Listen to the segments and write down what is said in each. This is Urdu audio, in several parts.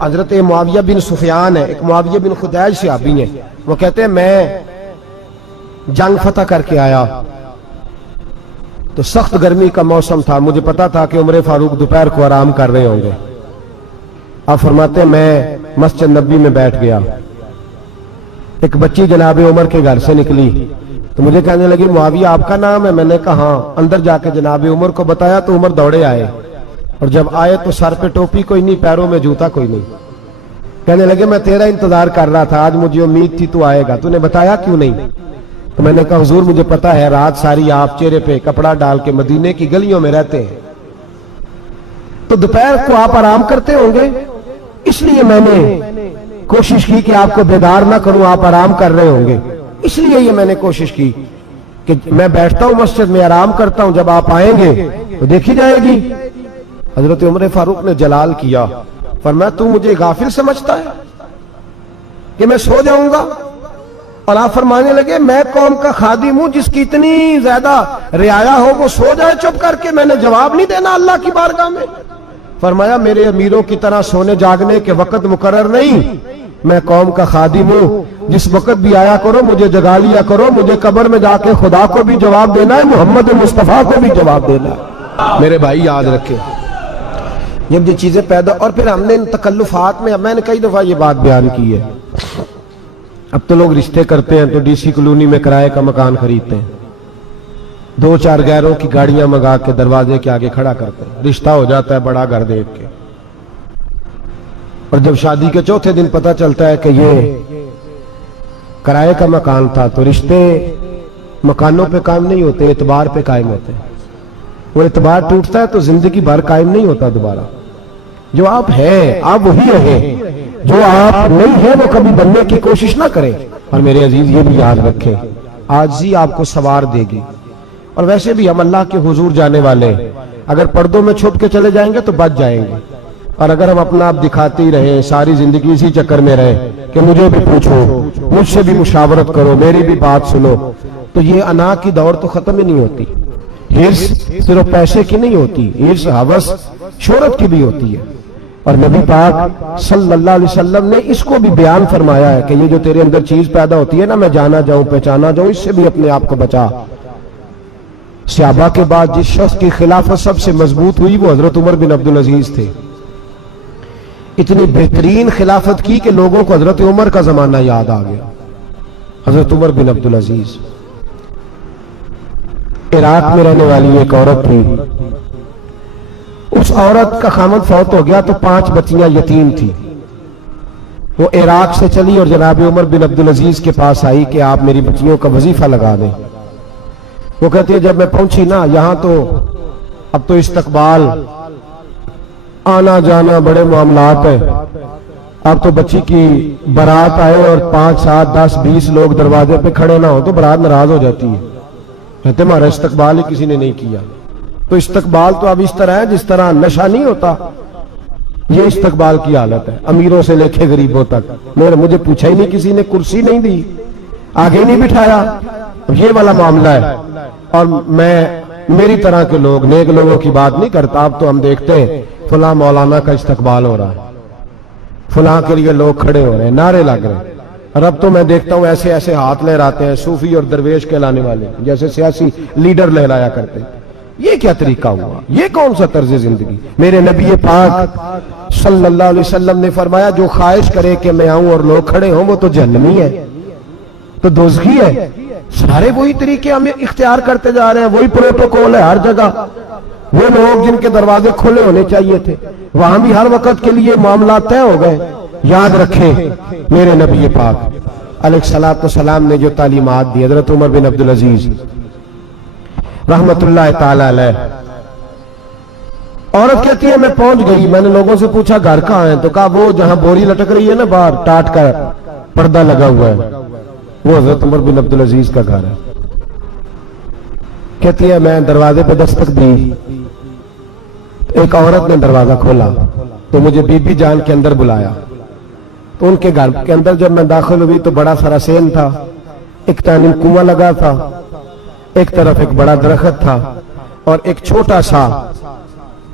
حضرت معاویہ بن سفیان ہے، ایک معاویہ بن خدیج صحابی ہیں، وہ کہتے ہیں میں جنگ فتح کر کے آیا تو سخت گرمی کا موسم تھا، مجھے پتا تھا کہ عمر فاروق دوپہر کو آرام کر رہے ہوں گے۔ آپ فرماتے ہیں میں مسجد نبی میں بیٹھ گیا، ایک بچی جناب عمر کے گھر سے نکلی تو مجھے کہنے لگی معاویہ آپ کا نام ہے؟ میں نے کہا ہاں۔ اندر جا کے جناب عمر کو بتایا تو عمر دوڑے آئے، اور جب آئے تو سر پہ ٹوپی کوئی نہیں، پیروں میں جوتا کوئی نہیں۔ کہنے لگے میں تیرا انتظار کر رہا تھا، آج مجھے امید تھی تو آئے گا، تو نے بتایا کیوں نہیں؟ تو میں نے کہا حضور مجھے پتا ہے رات ساری آپ چہرے پہ کپڑا ڈال کے مدینے کی گلیوں میں رہتے ہیں، تو دوپہر کو آپ آرام کرتے ہوں گے، اس لیے میں نے کوشش کی کہ آپ کو بیدار نہ کروں، آپ آرام کر رہے ہوں گے، اس لیے یہ میں نے کوشش کی کہ میں بیٹھتا ہوں مسجد میں آرام کرتا ہوں، جب آپ آئیں گے تو دیکھی جائے گی۔ حضرت عمر فاروق نے جلال کیا، فرمایا تو مجھے غافل سمجھتا ہے کہ میں سو جاؤں گا؟ اور آپ فرمانے لگے میں قوم کا خادم ہوں، جس کی اتنی زیادہ رعایا ہو وہ سو جائے چپ کر کے، میں نے جواب نہیں دینا اللہ کی بارگاہ میں؟ فرمایا میرے امیروں کی طرح سونے جاگنے کے وقت مقرر نہیں، میں قوم کا خادم ہوں، جس وقت بھی آیا کرو مجھے جگا لیا کرو، مجھے قبر میں جا کے خدا کو بھی جواب دینا ہے، محمد مصطفیٰ کو بھی جواب دینا ہے۔ میرے بھائی یاد رکھیں، جب یہ چیزیں پیدا، اور پھر ہم نے ان تکلفات میں نے کئی دفعہ یہ بات بیان کی ہے، اب تو لوگ رشتے کرتے ہیں تو ڈی سی کالونی میں کرائے کا مکان خریدتے ہیں، 2-4 غیروں کی گاڑیاں منگا کے دروازے کے آگے کھڑا کرتے ہیں، رشتہ ہو جاتا ہے بڑا گھر دیکھ کے، اور جب شادی کے چوتھے دن پتہ چلتا ہے کہ یہ کرائے کا مکان تھا، تو رشتے مکانوں پہ قائم نہیں ہوتے، اعتبار پہ قائم ہوتے ہیں۔ وہ اعتبار ٹوٹتا ہے تو زندگی بھر قائم نہیں ہوتا دوبارہ۔ جو آپ ہیں آپ وہی رہیں، جو آپ نہیں ہیں وہ کبھی بننے کی کوشش نہ کریں۔ اور میرے عزیز یہ بھی یاد رکھیں، عاجزی آپ کو سوار دے گی، اور ویسے بھی ہم اللہ کے حضور جانے والے، اگر پردوں میں چھپ کے چلے جائیں گے تو بچ جائیں گے، اور اگر ہم اپنا آپ دکھاتے ہی رہیں، ساری زندگی اسی چکر میں رہے کہ مجھے بھی پوچھو، مجھ سے بھی مشاورت کرو، میری بھی بات سنو، تو یہ انا کی دور تو ختم ہی نہیں ہوتی۔ ہرس صرف پیسے کی نہیں ہوتی، ہرس ہوس شہرت کی بھی ہوتی ہے، اور نبی پاک صلی اللہ علیہ وسلم نے اس کو بھی بیان فرمایا ہے کہ یہ جو تیرے اندر چیز پیدا ہوتی ہے نا، میں جانا جاؤں پہچانا جاؤں، اس سے بھی اپنے آپ کو بچا۔ صحابہ کے بعد جس شخص کی خلافت سب سے مضبوط ہوئی وہ حضرت عمر بن عبدالعزیز تھے۔ اتنی بہترین خلافت کی کہ لوگوں کو حضرت عمر کا زمانہ یاد آ گیا۔ حضرت عمر بن عبدالعزیز عراق میں رہنے والی ایک عورت تھی، اس عورت کا خامد فوت ہو گیا تو 5 بچیاں یتیم تھی، وہ عراق سے چلی اور جناب عمر بن عبدالعزیز کے پاس آئی کہ آپ میری بچیوں کا وظیفہ لگا دیں۔ وہ کہتی ہے جب میں پہنچی نا یہاں تو اب تو استقبال، آنا جانا بڑے معاملات ہیں، اب تو بچی کی برات آئے اور 5 7 10 20 لوگ دروازے پہ کھڑے نہ ہو تو برات ناراض ہو جاتی ہے، کہتے ہمارا استقبال ہی کسی نے نہیں کیا۔ تو استقبال تو اب اس طرح ہے جس طرح نشہ نہیں ہوتا، یہ استقبال کی حالت ہے، امیروں سے لے کے غریبوں تک۔ مجھے پوچھا ہی نہیں کسی نے، کرسی نہیں دی، آگے نہیں بٹھایا، یہ والا معاملہ ہے۔ اور میں میری طرح کے لوگ، نیک لوگوں کی بات نہیں کرتا، اب تو ہم دیکھتے ہیں فلاں مولانا کا استقبال ہو رہا ہے، فلاں کے لیے لوگ کھڑے ہو رہے ہیں، نعرے لگ رہے ہیں، اور اب تو میں دیکھتا ہوں ایسے ایسے ہاتھ لہراتے ہیں صوفی اور درویش کہلانے والے، جیسے سیاسی لیڈر لہرایا کرتے ہیں۔ یہ کیا طریقہ ہوا؟ یہ کون سا طرز زندگی؟ میرے نبی پاک صلی اللہ علیہ وسلم نے فرمایا جو خواہش کرے کہ میں آؤں اور لوگ کھڑے ہوں وہ تو جہنمی ہے، تو دوزخی ہے۔ سارے وہی طریقے ہم اختیار کرتے جا رہے ہیں، وہی پروٹوکول ہے ہر جگہ۔ وہ لوگ جن کے دروازے کھلے ہونے چاہیے تھے وہاں بھی ہر وقت کے لیے معاملات طے ہو گئے۔ یاد رکھیں میرے نبی پاک علیہ الصلوۃ والسلام نے جو تعلیمات دی، حضرت عمر بن عبدالعزیز رحمت اللہ تعالی علیہ، عورت کہتی ہے میں پہنچ گئی، میں نے لوگوں سے پوچھا گھر کہاں ہے، تو کہا وہ جہاں بوری لٹک رہی ہے نا باہر ٹاٹ کا پردہ لگا ہوا ہے وہ حضرت عمر بن عبدالعزیز کا گھر ہے۔ کہتی ہے میں دروازے پہ دستک دی، ایک عورت نے دروازہ کھولا تو مجھے بی بی جان کے اندر بلایا، تو ان کے گھر کے اندر جب میں داخل ہوئی تو بڑا سارا سین تھا، ایک جانب کنواں لگا تھا، ایک طرف ایک بڑا درخت تھا، اور ایک چھوٹا سا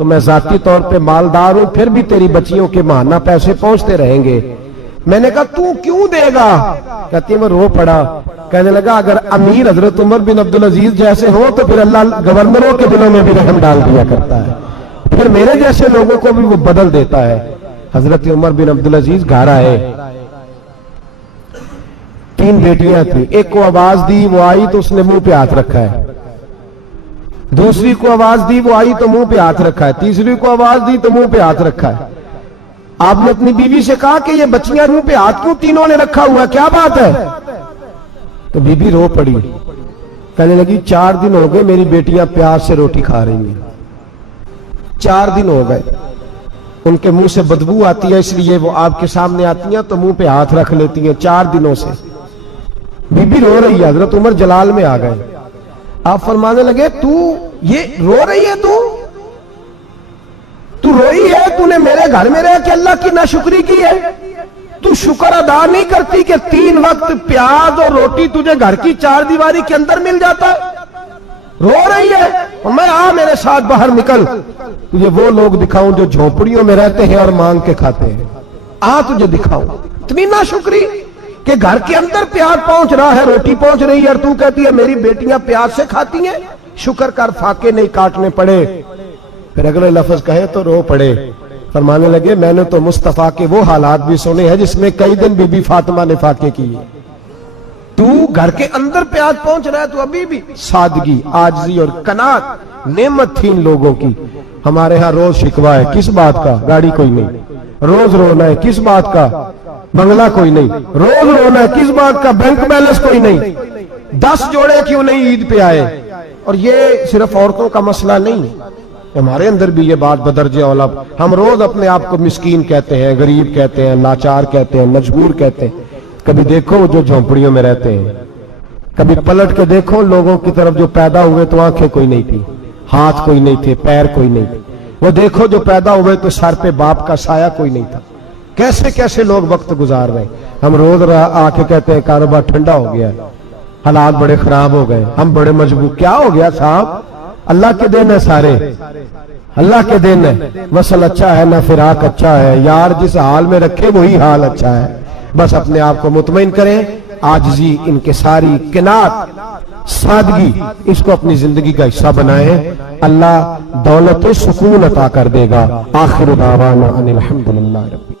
تو میں ذاتی طور پہ مالدار ہوں، پھر بھی تیری بچیوں کے ماہانہ پیسے پہنچتے رہیں گے۔ میں نے کہا تو کیوں دے گا؟ کہتی ہے میں رو پڑا، کہنے لگا اگر امیر حضرت عمر بن عبدالعزیز جیسے ہو تو پھر اللہ گورنروں کے دلوں میں بھی رحم ڈال دیا کرتا ہے، پھر میرے جیسے لوگوں کو بھی وہ بدل دیتا ہے۔ حضرت عمر بن عبدالعزیز گھر آئے، 3 بیٹیاں تھیں، ایک کو آواز دی وہ آئی تو اس نے منہ پہ ہاتھ رکھا ہے، دوسری کو آواز دی وہ آئی تو منہ پہ ہاتھ رکھا ہے، تیسری کو آواز دی تو منہ پہ ہاتھ رکھا ہے۔ آپ نے اپنی بیوی سے کہا کہ یہ بچیاں منہ پہ ہاتھ کیوں تینوں نے رکھا ہوا ہے، کیا بات ہے؟ تو بی بی رو پڑی، کہنے لگی 4 دن ہو گئے میری بیٹیاں پیاس سے روٹی کھا رہی ہیں، 4 دن ہو گئے، ان کے منہ سے بدبو آتی ہے اس لیے وہ آپ کے سامنے آتی ہیں تو منہ پہ ہاتھ رکھ لیتی ہیں 4 دنوں سے۔ بی بی رو رہی ہے، حضرت عمر جلال میں آ گئے، آپ فرمانے لگے تو یہ رو رہی ہے، تو روئی ہے، تو نے میرے گھر میں رہ کے اللہ کی ناشکری کی ہے، تو شکر ادا نہیں کرتی کہ 3 وقت پیاز اور روٹی تجھے گھر کی 4 دیواری کے اندر مل جاتا ہے؟ رو رہی ہے، اور میں میرے ساتھ باہر نکل، تجھے وہ لوگ دکھاؤں جو جھونپڑیوں میں رہتے ہیں اور مانگ کے کھاتے ہیں، تجھے دکھاؤں۔ اتنی ناشکری کہ گھر کے اندر پیاز پہنچ رہا ہے، روٹی پہنچ رہی ہے، اور تو کہتی ہے میری بیٹیاں پیاز سے کھاتی ہیں، شکر کر فاقے نہیں کاٹنے پڑے۔ پھر اگلے لفظ کہے تو رو پڑے، فرمانے لگے میں نے تو مصطفیٰ کے وہ حالات بھی سنے ہیں جس میں کئی دن بی بی فاطمہ نے فاقے کیے، تو گھر کے اندر پیاز پہنچ رہا ہے، تو ابھی بھی سادگی، عاجزی اور قناعت نعمت تھی ان لوگوں کی۔ ہمارے ہاں روز شکوا ہے، کس بات کا؟ گاڑی کوئی نہیں، روز رونا ہے، کس بات کا؟ بنگلہ کوئی نہیں، روز رونا ہے، کس بات کا؟ بینک بیلنس کوئی نہیں، 10 جوڑے کیوں نہیں عید پہ آئے؟ اور یہ صرف عورتوں کا مسئلہ نہیں، ہمارے اندر بھی یہ بات بدرجہ اولا، ہم روز اپنے آپ کو مسکین کہتے ہیں، غریب کہتے ہیں، لاچار کہتے ہیں، مجبور کہتے ہیں۔ کبھی دیکھو جو جھونپڑیوں میں رہتے ہیں، کبھی پلٹ کے دیکھو لوگوں کی طرف جو پیدا ہوئے تو آنکھیں کوئی نہیں تھی، ہاتھ کوئی نہیں تھے، پیر کوئی نہیں تھے، وہ دیکھو جو پیدا ہوئے تو سر پہ باپ کا سایہ کوئی نہیں تھا، کیسے کیسے لوگ وقت گزار رہے ہیں۔ ہم روز آ کے کہتے ہیں کاروبار ٹھنڈا ہو گیا، حالات بڑے خراب ہو گئے، ہم بڑے مجبور، کیا ہو گیا صاحب؟ اللہ کے دن ہے، سارے اللہ کے دن ہے، وصل اچھا ہے نہ فراق اچھا ہے، یار جس حال میں رکھے وہی حال اچھا ہے۔ بس اپنے آپ کو مطمئن کریں، عاجزی، انکساری، قناعت، سادگی، اس کو اپنی زندگی کا حصہ بنائیں، اللہ دولت و سکون عطا کر دے گا۔ آخر دعوانا ان الحمدللہ رب